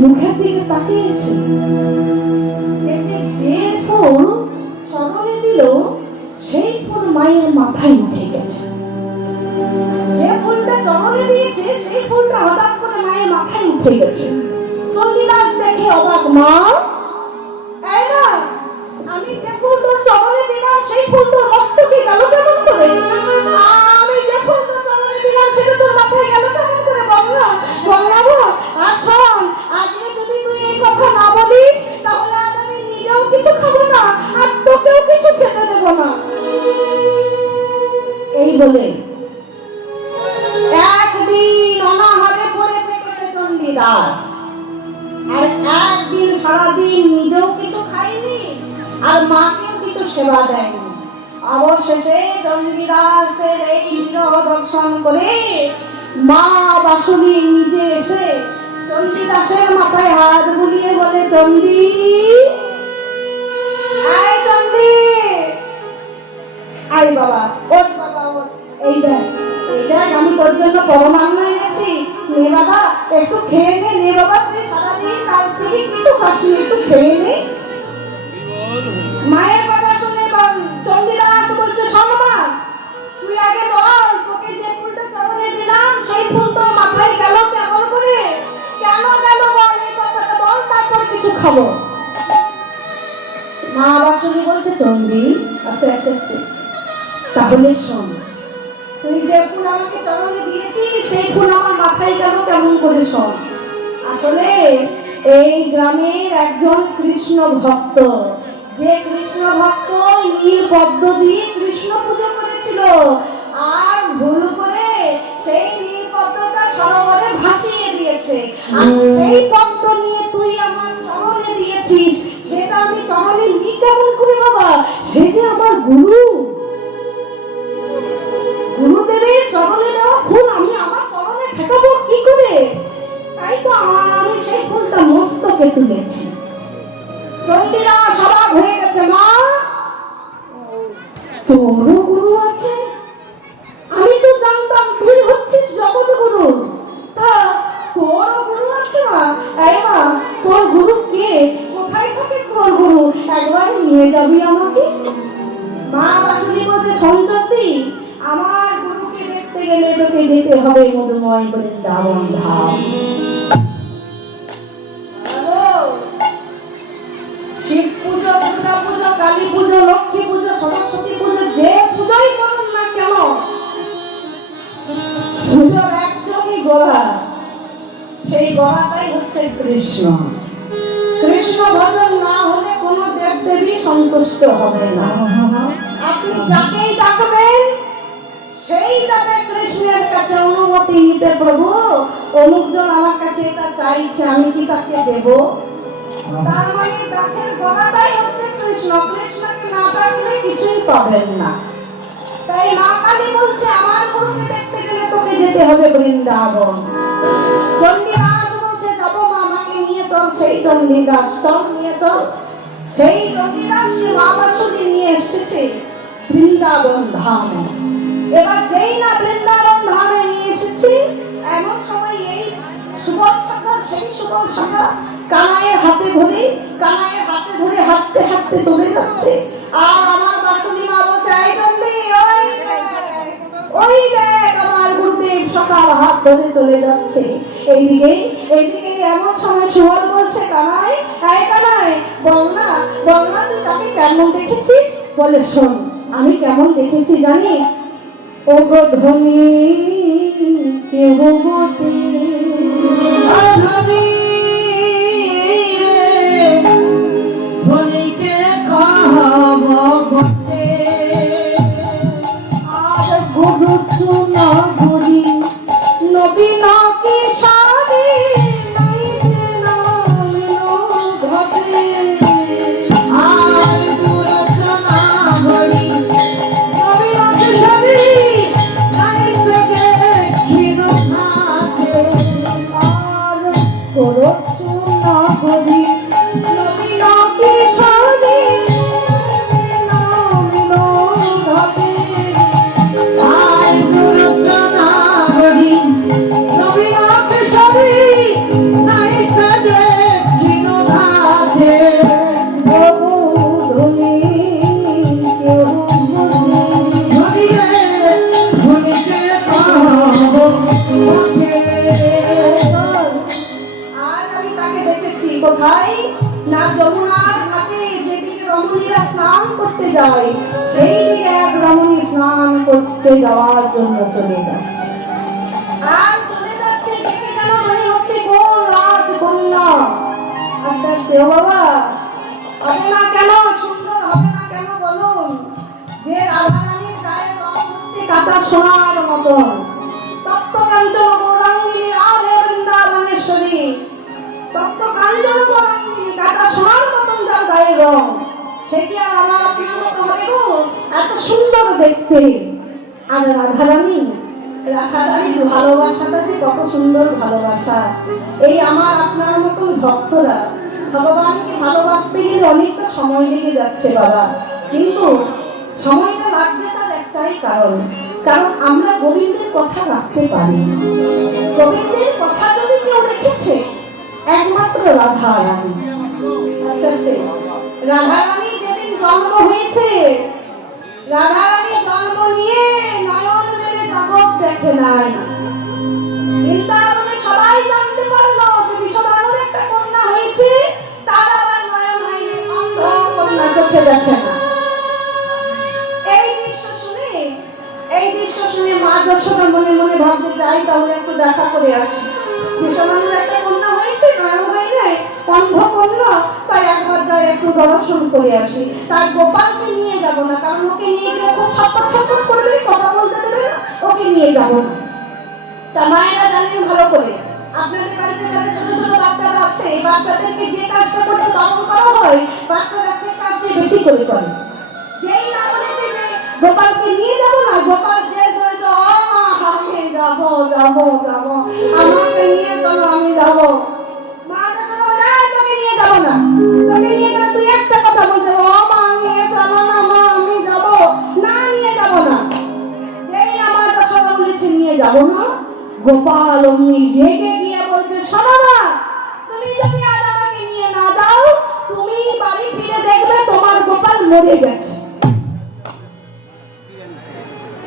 মুখের দিকে তাকিয়েছে, যে ফুল চরণে দিল সেই ফুল মায়ের মাথায় উঠে গেছে। যে ফুলটা চরণে দিয়েছে সেই ফুলটা হঠাৎ করে মায়ের মাথায় উঠে গেছে। চণ্ডীদাস দেখে অবাক, মা এই না, আমি যে ফুল তোর চরণে দিলাম সেই ফুল তোর মস্তকে গেল কেমন করে? আমি যে ফুল তোর চরণে দিলাম সেটা তোর মাথায় গেল কেমন করে? বললাম আর শোন, আজকে যদি তুই এই কথা না বলিস তাহলে আজ আমি নিজেও কিছু খাবো না আর তোকেও কিছু খেতে দেবো না। এই বলে একদিন অনাহারে পড়ে থেকেছে চণ্ডীদাস, আর একদিন সারাদিন নিজেও কিছু খায়নি আর মাকেও কিছু সেবা দেয়নি। অবশেষে চণ্ডীদাসের এই দর্শন করে মা বাসুনি নিজে এসে চণ্ডীদাসের মাথায় হাত বুলিয়ে বলে, চণ্ডী, আয় চণ্ডী, আয় বাবা, ওঠ বাবা, ওঠ, এই দেখ আমি তোর জন্য পরমান্ন এনেছি, নে বাবা একটু খেয়ে নে, নে বাবা, তুই সারাদিন কাল থেকে কিছু খাসনি, একটু খেয়ে নে। মায়ের কথা শুনে চণ্ডীদাস বলছে, শোনো মা, তুই আগে বল, তোকে যে ফুলটা চরণে দিলাম সেই ফুল তোর মাথায় গেল কেমন করে? কেন গেল বল, এই কথাটা বল, তারপর কিছু খাবো। মা বাসুনি বলছে, চণ্ডী আস্তে আস্তে আস্তে, তাহলে শোন, তুই যে ফুল আমাকে চরণে দিয়েছিস সেই ফুল আমার মাথায় গেল কেমন করে? শোন, আসলে এই গ্রামের একজন কৃষ্ণ ভক্ত, যে কৃষ্ণ ভক্ত নীল পদ্ম দিয়ে কৃষ্ণ পুজো করেছিল, আর ভুল করে সেই নীল পদ্মটা সরোবরে ভাসিয়ে দিয়েছে। আর সেই পদ্ম নিয়ে তুই আমার চরণে দিয়েছিস, সেটা আমি চরণে নিই কেমন করে বাবা? সে যে আমার গুরু, গুরুদেবের চরণে দেওয়া ফুল আমি আমার চরণে ঠেকাবো কি করে? তাই তো আমি সেই ফুলটা মস্তকে তুলেছি। চণ্ডীরা সবাক হয়ে গেছে, মা তোরও গুরু আছে? আমি তো জানতাম তুই হচ্ছিস জগৎগুরু, তা তোরও গুরু আছে? মা এই মা, তোর গুরু কে, কোথায় থাকে তোর গুরু, একবার নিয়ে যাবি আমাকে? মা বাসুলি বলছে, সঞ্চতি আমার গুরুকে দেখতে গেলে তোকে যেতে হবে মধুময় বৃন্দাবন ধাম। শিব পুজো, দুর্গা পুজো, কালী পুজো, লক্ষ্মী পুজো, সরস্বতী পুজো, যে পুজোই করুন না কেন, পুজোর একজনই গোড়া, সেই গোড়াটাই হচ্ছে কৃষ্ণ। কৃষ্ণ ভজন না হলে কোনো দেব দেবী সন্তুষ্ট হবে না। আপনি যাকেই ডাকবেন সেই যাবে কৃষ্ণের কাছে অনুমতি নিতে, প্রভু অমুকজন আমার কাছে এটা চাইছে, আমি কি তাকে দেব? তার মানে গাছের গোড়াটাই হচ্ছে কৃষ্ণ, কৃষ্ণকে না ডাকলে কিছুই পাবেন না। তাই মা কালী বলছে, আমার গুরুকে দেখতে গেলে তোকে যেতে হবে বৃন্দাবন। চণ্ডীদাস বলছে, যাবো মা, আমাকে নিয়ে চল। সেই চণ্ডীদাস, চল নিয়ে চল। সেই চণ্ডীদাসকে মা বাসুদেবী নিয়ে এসেছে বৃন্দাবন ধামে। এবার যেই না বৃন্দাবন ধামে নিয়ে এসেছি, এমন সময় এই সুবল সখা, সেই সুবল সখা কানাইয়ের হাতে ধরে হাঁটতে হাঁটতে চলে যাচ্ছে। আর আমার বাসুদেবী মা বলছে, এই চণ্ডী, ওই দেখ আমার গুরুদেব সকাল হাত ধরে চলে যাচ্ছে। এইদিকে এমন সময় সুবল বলছে, কানাই, এই কানাই, বল না তুই তাকে কেমন দেখেছিস? বলে, শোন আমি কেমন দেখেছি জানিস? ও গো ধনী কেহ বটে, ধনীকে খাব বটে, আর গরু চুনা গরি নবীন কি সারি নাইতে নামিল ঘটে। আর দুরচনা ভরি নবীন কিশোরী নাইতে দেখিল থাকে। আর গরু চুনা গরি নবীন কি সারি নামিল ঘটে। আর দুরচনা ভরি নবীন কিশোরী নাইতে দেখিল থাকে। ধনীকে খাব বটে। আজ আমি তাকে দেখেছি কোথায় না, যমুনার ঘাটে যেদিকে রমণীরা স্নান করতে যায়, সেই দিকে এক রমণী স্নান করতে যাওয়ার জন্য চলে যাচ্ছে। আর চলে যাচ্ছে দেখে যেন মনে হচ্ছে কোন রাজকন্যা। আস্তে আস্তে, ও বাবা, হবে না কেন, সুন্দর হবে না কেন বলুন? যে রাধারানীর গায়ের রং হচ্ছে কাঁচা সোনার মতন, তপ্ত কাঞ্চন গৌরাঙ্গী রাধে বৃন্দাবনেশ্বরী, তপ্ত কাঞ্চন গৌরাঙ্গী কাঁচা সোনার মতন যার গায়ের রং, সে কি আর আমার আপনার মতো হবে গো? এত সুন্দর দেখতে। আর রাধারানীর ভালোবাসাটা যে কত সুন্দর ভালোবাসা। এই আমার আপনার মতন ভক্তরা ভগবানকে ভালোবাসতে গেলে অনেকটা সময় লেগে যাচ্ছে বাবা, কিন্তু সময়টা লাগছে তার একটাই কারণ, আমরা গোবিন্দের কথা রাখতে পারি। গোবিন্দের কথা যদি কেউ রেখেছে, একমাত্র রাধা রানী। আস্তে আস্তে রাধা রানী যেদিন জন্ম হয়েছে, রাধা রানী জন্ম নিয়ে নয়ন মেলে জগৎ দেখে নাই। বৃন্দাবনে সবাই জানতে পারলো যে বিষবানুর একটা কন্যা হয়েছে, তার আবার নয়ন হয়নি, অন্ধ কন্যা, চোখে দেখে না। এই দৃশ্য শুনে মা যশোদা মনে মনে ভাবছে, যাই তাহলে একটু দেখা করে আসি। বিষবানুর একটা কন্যা হয়েছে, নয়ন হয় নাই, একটু দর্শন করে আসি। তার গোপালকে নিয়ে যাব না, কারণ ওকে নিয়ে গেলে খুব ছটফট ছটফট করবে, কথা বলতে দেবে না, ওকে নিয়ে যাব না। তা মায়েরা জানেন ভালো করে, আপনাদের বাড়িতে যাদের ছোট ছোট বাচ্চারা আছে, এই বাচ্চাদেরকে যে কাজটা করতে বারণ করা হয়, বাচ্চারা সেই কাজটা বেশি করে করে। যেই না বলেছে যে গোপালকে নিয়ে যাব না, গোপাল যে বলেছে আমি যাব যাব যাব, আমাকে নিয়ে চলো আমি যাব। মা যশোদা বলে তোকে নিয়ে যাব না, তোকে নিয়ে গেলে তুই একটা কথা বলতে, ও মা নিয়ে চলো না মা আমি যাব না, নিয়ে যাব না। যেই আমার যশোদা বলেছে নিয়ে যাব না, গোপাল অমনি রেগে গিয়ে বলছে শোনো না, তুমি যদি আজ আমাকে নিয়ে না যাও, তুমি বাড়ি ফিরে দেখবে তোমার গোপাল মরে গেছে।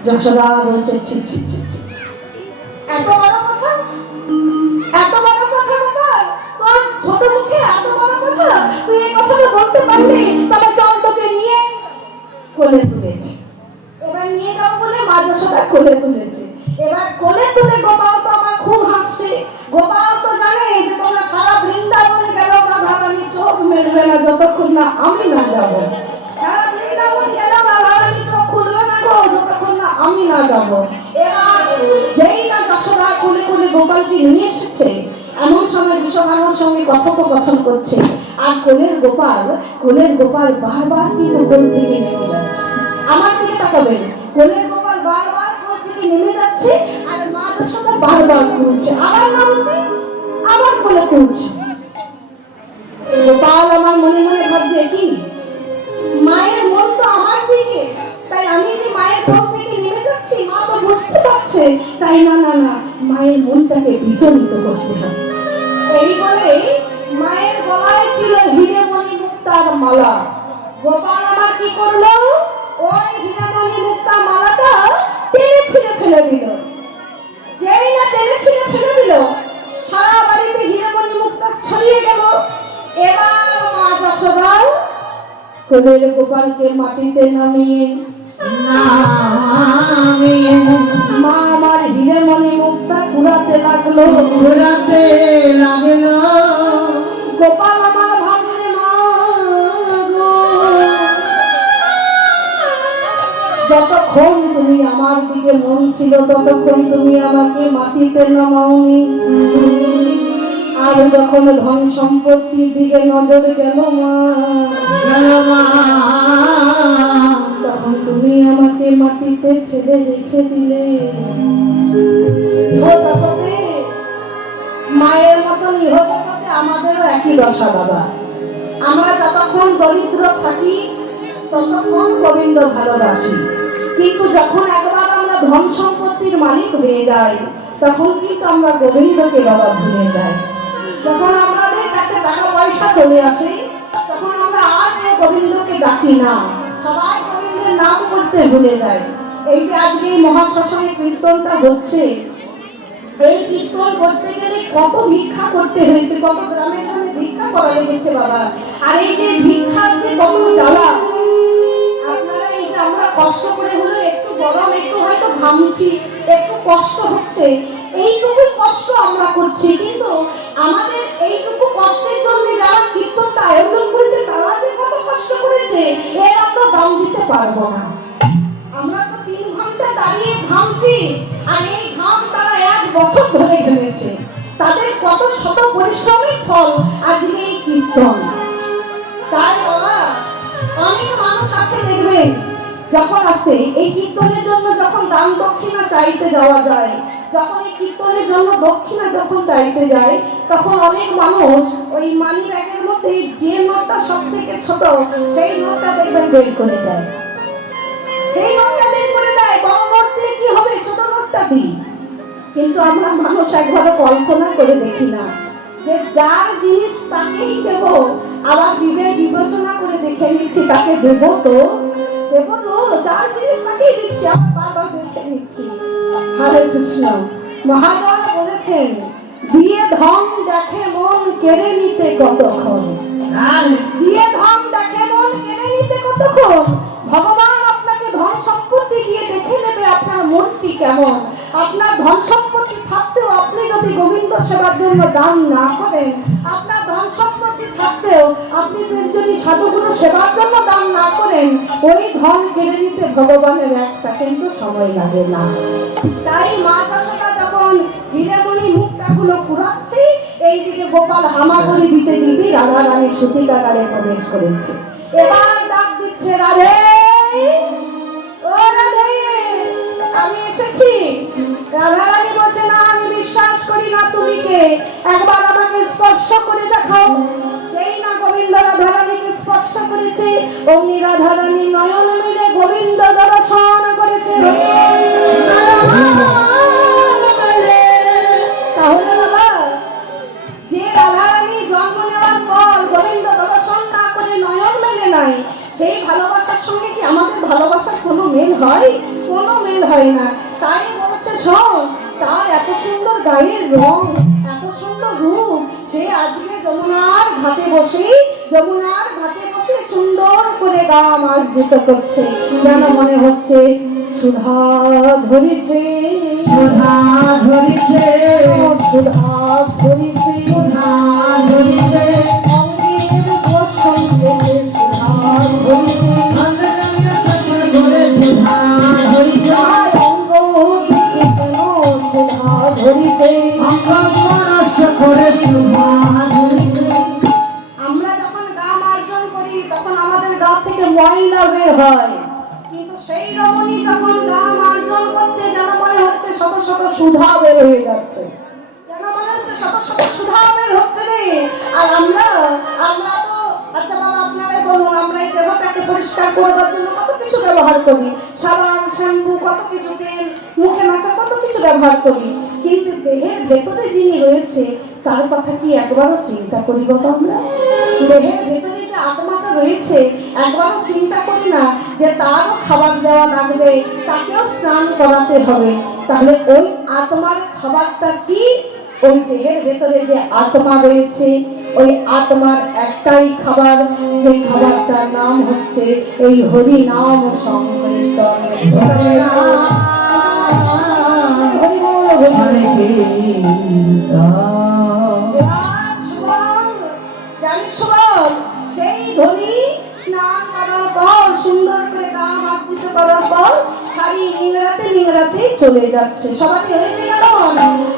যশোদা বলছে ছি ছি ছি ছি, এত বড় কথা, এত বড় কথা গোপাল, তোর ছোট মুখে এত বড় কথা, তুই এই কথাটা বলতে পারলি? তবে চল তোকে নিয়ে কোলে তুলেছে। এবার নিয়ে যাবো বলে মা যশোদা কোলে তুলেছে। এবার কোলে তুলে গোপাল তো আমার খুব হাসছে। গোপাল তো জানে যে তোমরা সারা বৃন্দাবন গেল রাধারানী চোখ মেলবে না যতক্ষণ না আমি না যাবো। সারা বৃন্দাবন গেল রাধারানী চোখ খুলবে না গো যতক্ষণ না আমি না যাবো। এবার যেই না যশোদা কোলে কোলে গোপালকে নিয়ে এসেছে, এমন সময় বিষভানুর সঙ্গে কথোপকথন করছে, আর কোলের গোপাল বারবার কিন্তু কোল থেকে নেমে যাচ্ছে। আমার দিকে তাকাবেন, কোলের গোপাল বারবার কোল থেকে নেমে যাচ্ছে, আর মা যশোদা বারবার তুলছে, আবার নামছে, আবার কোলে তুলছে। গোপাল আমার মনে মনে ভাবছে কি মায়ের মন তো আমার দিকে, তাই আমি যে মায়ের কোল থেকে নেমে যাচ্ছি মা তো বুঝতে পারছে, তাই না না না মায়ের মনটাকে বিচলিত করতে হবে। এই বলে মায়ের গলায় ছিল হীরেমণি মুক্তার মালা। গোপাল আমার কি করলো, ওই হীরেমণি মুক্তা মালাটা টেনে ছিঁড়ে ফেলে দিল। যেই না টেনে ছিঁড়ে ফেলে দিল, সারা বাড়িতে হীরেমণি মুক্তা ছড়িয়ে গেল। এবার মা যশোদা কোলের গোপালকে মাটিতে নামিয়ে মা আমার হীরেমণি মুক্তা কুড়াতে লাগলো। গোপাল আমার ভাবছে মা যতক্ষণ তুমি আমার দিকে মন ছিল ততক্ষণ তুমি আমাকে মাটিতে নামাওনি, আর যখন ধন সম্পত্তির দিকে নজর গেল মা তখন তুমি আমাকে মাটিতে ফেলে রেখে দিলে। ইহজগতে মায়ের মতন ইহজগতে আমাদেরও একই দশা বাবা। আমরা যতক্ষণ দরিদ্র থাকি ততক্ষণ গোবিন্দ ভালোবাসি, কিন্তু যখন একবার আমরা ধন সম্পত্তির মালিক হয়ে যাই তখন কিন্তু আমরা গোবিন্দকে বাবা ভুলে যাই। যখন আমাদের কাছে টাকা পয়সা চলে আসে তখন আমরা আর গোবিন্দকে ডাকি না, সবাই গোবিন্দের নাম করতে ভুলে যায়। এই যে আজকে এই মহাশ্মশানে কীর্তনটা হচ্ছে, এই কীর্তন করতে গেলে কত ভিক্ষা করতে হয়েছে, কত গ্রামে গ্রামে ভিক্ষা করা লেগেছে বাবা। আর এই যে ভিক্ষার যে কত জ্বালা, আপনারা এই যে আমরা কষ্ট করে হলো একটু গরম, একটু হয়তো ঘামছি, একটু কষ্ট হচ্ছে, এইটুকু কষ্ট আমরা করছি, কিন্তু আমাদের এইটুকু কষ্টের জন্য যারা কীর্তনটা আয়োজন করেছে তারা যে কত কষ্ট করেছে এর আমরা দাম দিতে পারবো না। আমরা তো 3 ঘন্টা দাঁড়িয়ে ঘামছি, আর এই ঘাম তারা 1 বছর ধরে ঘেমেছে, তাদের কত শত পরিশ্রমের ফল আজকে এই কীর্তন। তাই বাবা অনেক মানুষ আছে দেখবেন যখন আসে এই কীর্তনের জন্য, যখন দান দক্ষিণা চাইতে যাওয়া যায়, যখন এই কীর্তনের জন্য দক্ষিণা যখন চাইতে যায় তখন অনেক মানুষ ওই মানি ব্যাগের মধ্যে যে নোটটা সব থেকে ছোট সেই নোটটা দেখবেন বের করে দেয়, সেই নোটটা বের করে দেয়। বড় নোট দিয়ে কি হবে, ছোট নোটটা দিই। কিন্তু আমরা মানুষ একবারও কল্পনা করে দেখি না যে যার জিনিস তাকেই দেব, আবার বিবেক বিবেচনা করে দেখে নিচ্ছি তাকে দেব তো যার জিনিস তাকেই দিচ্ছি, আবার বারবার বেছে নিচ্ছি। হরে কৃষ্ণ। মহাজন বলেছেন দিয়ে ধন দেখে মন কেড়ে নিতে কতক্ষণ, দিয়ে ধন দেখে মন কেড়ে নিতে কতক্ষণ। ভগবান আপনাকে ধন সম্পত্তি দিয়ে দেখে নেবে আপনার মনটি কেমন। আপনার ধন সম্পত্তি থাকতেও আপনি যদি গোবিন্দ সেবার জন্য দান না করেন, আপনার ধন সম্পত্তি থাকতেও আপনি যদি সাধুগুরু সেবার জন্য দান না করেন, ওই ধন কেড়ে নিতে ভগবানের 1 সেকেন্ডও সময় লাগে না। তাই মা যশোদা যখন হীরামণি মুক্তাগুলো পুরাচ্ছে, এইদিকে গোপাল হামাগুড়ি দিতে দিতে রাধা রানী সূতিকাগারে প্রবেশ করেছে। এবার ডাক দিচ্ছে, রাধে ও রাধে, আমি এসেছি। রাধা রানী বলছে, না আমি বিশ্বাস করি না, তুমি কে? একবার আমাকে স্পর্শ করে দেখাও। যেই না গোবিন্দ রাধা রানীকে স্পর্শ করেছে, অমনি রাধা রানী নয়ন মিলে গোবিন্দ দর্শন করেছে। তাহলে বাবা, যে রাধা রানী জন্ম নেওয়ার পর গোবিন্দ দর্শন না করে নয়ন মেলে নাই, সেই ভালোবাসার সঙ্গে কি আমাদের ভালোবাসার কোনো মেল হয়? কোনো মেল হয় না। তাই বলছে, শোন, তার এত সুন্দর গায়ের রং, এত সুন্দর রূপ, সে আজকে যমুনার ঘাটে বসে সুন্দর করে গা মার্জিত করছে, যেন মনে হচ্ছে সুধা ধরেছে, সুধা ধরেছে, সুধা ধরেছে, সুধা ধরেছে, অঙ্গের বসন্তে সুধা ধরেছে, সুধা ধরেছে, অঙ্গ দিকে কেন সুধা ধরেছে, অঙ্গ পরশ করে সুধা ধরেছে। আমরা যখন গা মার্জন করি তখন আমাদের গা থেকে ময়লা বের হয়, কিন্তু সেই রমণী যখন গা মার্জন করছে, যেন মনে হচ্ছে শত শত সুধা বের হয়ে যাচ্ছে, যেন মনে হচ্ছে শত শত সুধা বের হচ্ছে রে। আর আমরা তো, আচ্ছা বাবা আপনারাই বলুন, আমরা এই দেহটাকে পরিষ্কার করবার জন্য কত কিছু ব্যবহার করি, সাবান, শ্যাম্পু, কত কিছু, তেল, মুখে মাখা কত কিছু ব্যবহার করি, কিন্তু দেহের ভেতরে যিনি রয়েছে তার কথা কি একবারও চিন্তা করি বাবা? আমরা দেহের ভেতরে যে আত্মাটা রয়েছে একবারও চিন্তা করি না যে তারও খাবার দেওয়া লাগবে, তাকেও স্নান করাতে হবে। তাহলে ওই আত্মার খাবারটা কি? ওই দেহের ভেতরে যে আত্মা রয়েছে, ওই আত্মার একটাই খাবার, যে খাবারটার নাম হচ্ছে এই হরি নাম সংকীর্তন। হরি বল, হরি বল। সেই ধনী স্নান করার পর, সুন্দর করে গা মার্জিত করার পর শাড়ি নিংড়াতে চলে যাচ্ছে। সবাই হয়েছে কেমন?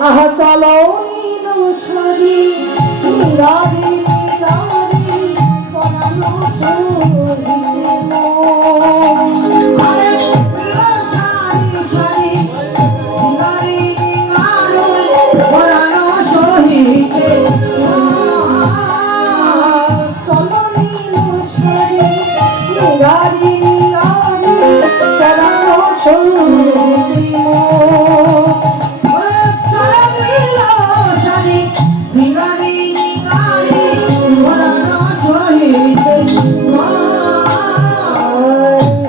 আহা চলো নীল শাড়ি নিংড়াতে নিংড়াতে পরানো শোভিতে মন। আরে শাড়ি শাড়ি নিগারি নিগারো পরানো শোভিতে চলো নীল শাড়ি নিংড়াতে নিংড়াতে পরানো শোভিতে মন।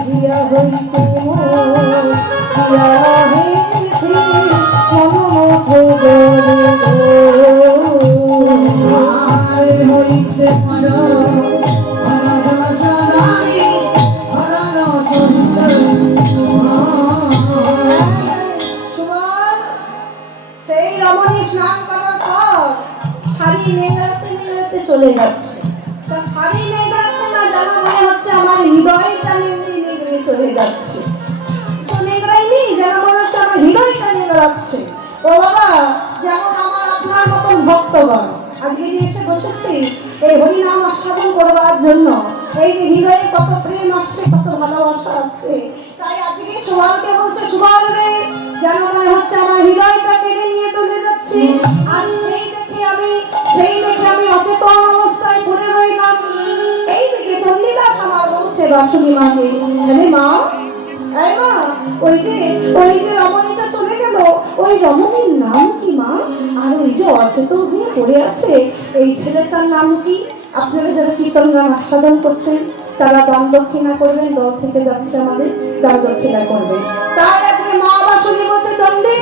হিয়া হইতে মন, হিয়া হইতে মনোমুখ সেই রমণী স্নান করার পর শাড়ি নেংড়াতে চলে যাচ্ছে। তা শাড়ি নেংড়াচ্ছে না, যেন মনে হচ্ছে আমার হৃদয়টা নেংড়ে চলে যাচ্ছে। তো নেংড়াইনি, যেন মনে হচ্ছে আমার হৃদয়টা নেংড়াচ্ছে। ও বাবা, যেমন আমার আপনার মতন ভক্তগণ আজকে যে এসে বসেছি এই হরিনাম আস্বাদন করবার জন্য, এই যে হৃদয়ে কত প্রেম আসছে, কত ভালোবাসা আসছে। তাই আজকে সুবলকে বলছে, সুবল রে, যেন মনে হচ্ছে আমার হৃদয়টা কেড়ে নিয়ে চলে যাচ্ছে। আর সেই দেখে আমি অচেতন অবস্থায় পড়ে রইলাম। এই দিকে চন্ডিদাস আমার বলছে বাসুনি মাকে, আরে মা, এই মা, ওই যে রমণীটা চলে গেল, ওই রমণীর নাম কি মা? আর ওই যে অচেতন হয়ে পড়ে আছে, এই ছেলেটার নাম কি? আপনারা যারা কীর্তন গান আস্বাদন করছেন তারা দান দক্ষিণা করবেন, দল থেকে যাচ্ছে আমাদের, দান দক্ষিণা করবেন। তাই আজকে মা বাসুনি বলছে, চন্ডী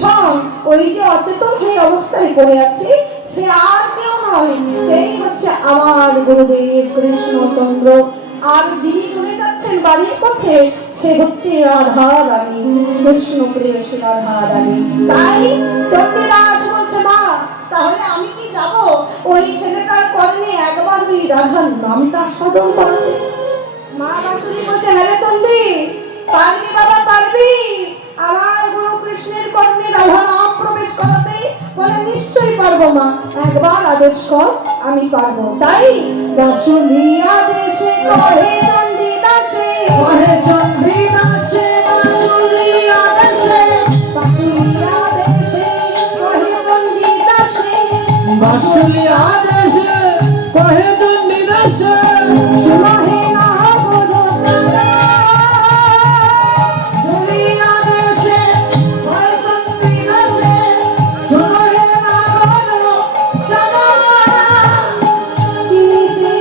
শোন, ওই যে অচেতন হয়ে অবস্থায় পড়ে আছে, সে আর কেউ নয়, সেই হচ্ছে আমার গুরুদেব কৃষ্ণচন্দ্র। আর যিনি চলে যাচ্ছেন বাড়ির পথে, সে হচ্ছে রাধা রানী, কৃষ্ণ প্রেয়সী রাধা রানী। তাই চন্ডীদাস বলছে, মা, তাহলে আমি কি যাব ওই ছেলেটার কর্ণে একবার ওই রাধার নামটা আস্বাদন করাতে। মা বাসুরি বলছে, হ্যাঁ রে চণ্ডী, পারবি বাবা পারবি আমার গুরু কৃষ্ণের কর্ণে রাধা নাম প্রবেশ করাতে? বলে নিশ্চয়ই পারবো মা, একবার আদেশ কর, আমি পারবো। তাই বাসুলি আদেশে কহে চণ্ডী দাসে, কহে চণ্ডী দাসে বাসুলি আদেশে, বাসুলি আদেশে কহে চণ্ডী দাসে, বাসুলি আদেশে কহে চণ্ডী দাসে, শুনহে না গুরু চাঁদা। চণ্ডী আদেশে কহে চণ্ডী দাসে, শুনহে না গুরু চাঁদা। চিনিতে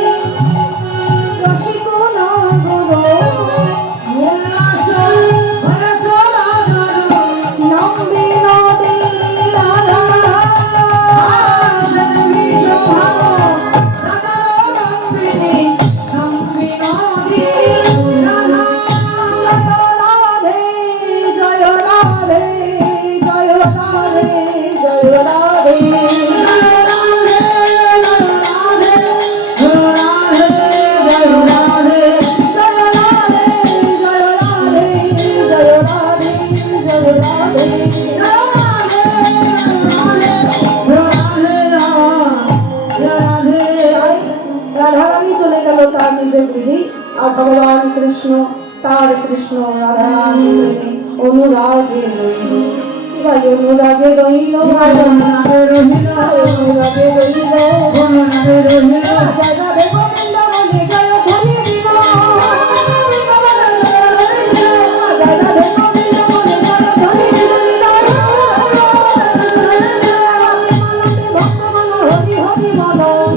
রসিক না গুরু, উল্লাস হরে চলা গুরু, নামবে না দিলা আশাদ বিশ্বভাব রাধার নাম্বিনী, নাম্বি নদী রাধা। রাধে জয় রাধে জয় রাধে জয় রাধে। রাধারানী চলে গেল তার নিজের গৃহে, আর ভগবান কৃষ্ণ তার কৃষ্ণ রাধারানী প্রেমে অনুরাগে রইল। কি ভাই অনুরাগে রইল, অনুরাগে রইল। জয় রাধে গোবিন্দ বলে জয় ধ্বনি দিল। জয় রাধে গোবিন্দ বলে জয় ধ্বনি দিল। ভক্তগণ হরি হরি বল, হরি বল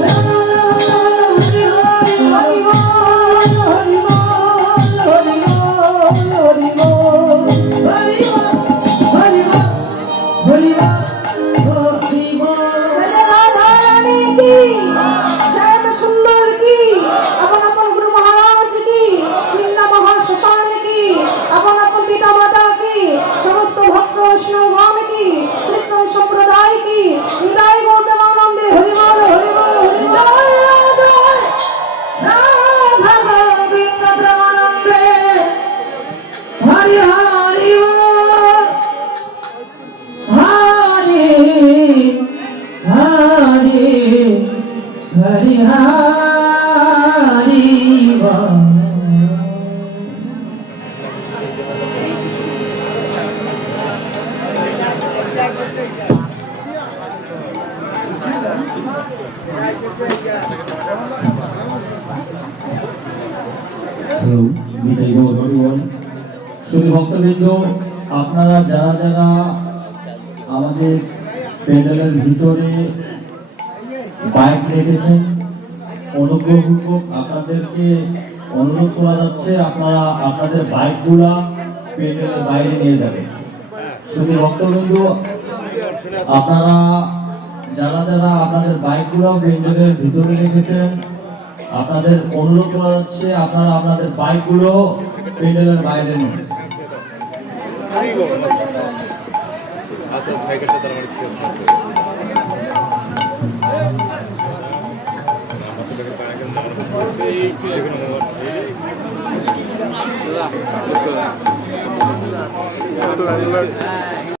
হরি বল হরি বল হরি বল। রাধা রানী কি, শ্যাম সুন্দর কি, আপন আপন গুরু মহারাজ কি, বৃন্দাবন শ্মশান কি, আপন আপন পিতা মাতা কি, সমস্ত ভক্ত বৈষ্ণবগণ কি, কীর্তন সম্প্রদায় কি, হৃদয় গৌরবানন্দে হরি বল হরি বল হরি বল। হরি হরি হরি হরি হরি হরি শুধু ভক্তবৃন্দ, আপনারা যারা যারা আমাদের প্যান্ডেলের ভিতরে বাইক রেখেছেন, অনুগ্রহপূর্বক আপনাদেরকে অনুরোধ করা যাচ্ছে আপনারা আপনাদের বাইকগুলা প্যান্ডেলের বাইরে নিয়ে যাবেন। শুধু ভক্তবৃন্দ, আপনারা যারা যারা আপনাদের বাইকগুলো প্যান্ডেলের ভিতরে রেখেছেন, আপনাদের অনুরোধ করা যাচ্ছে আপনারা আপনাদের বাইকগুলো প্যান্ডেলের বাইরে নিন। আচ্ছা সাইকেলটা তার বাড়ি থেকে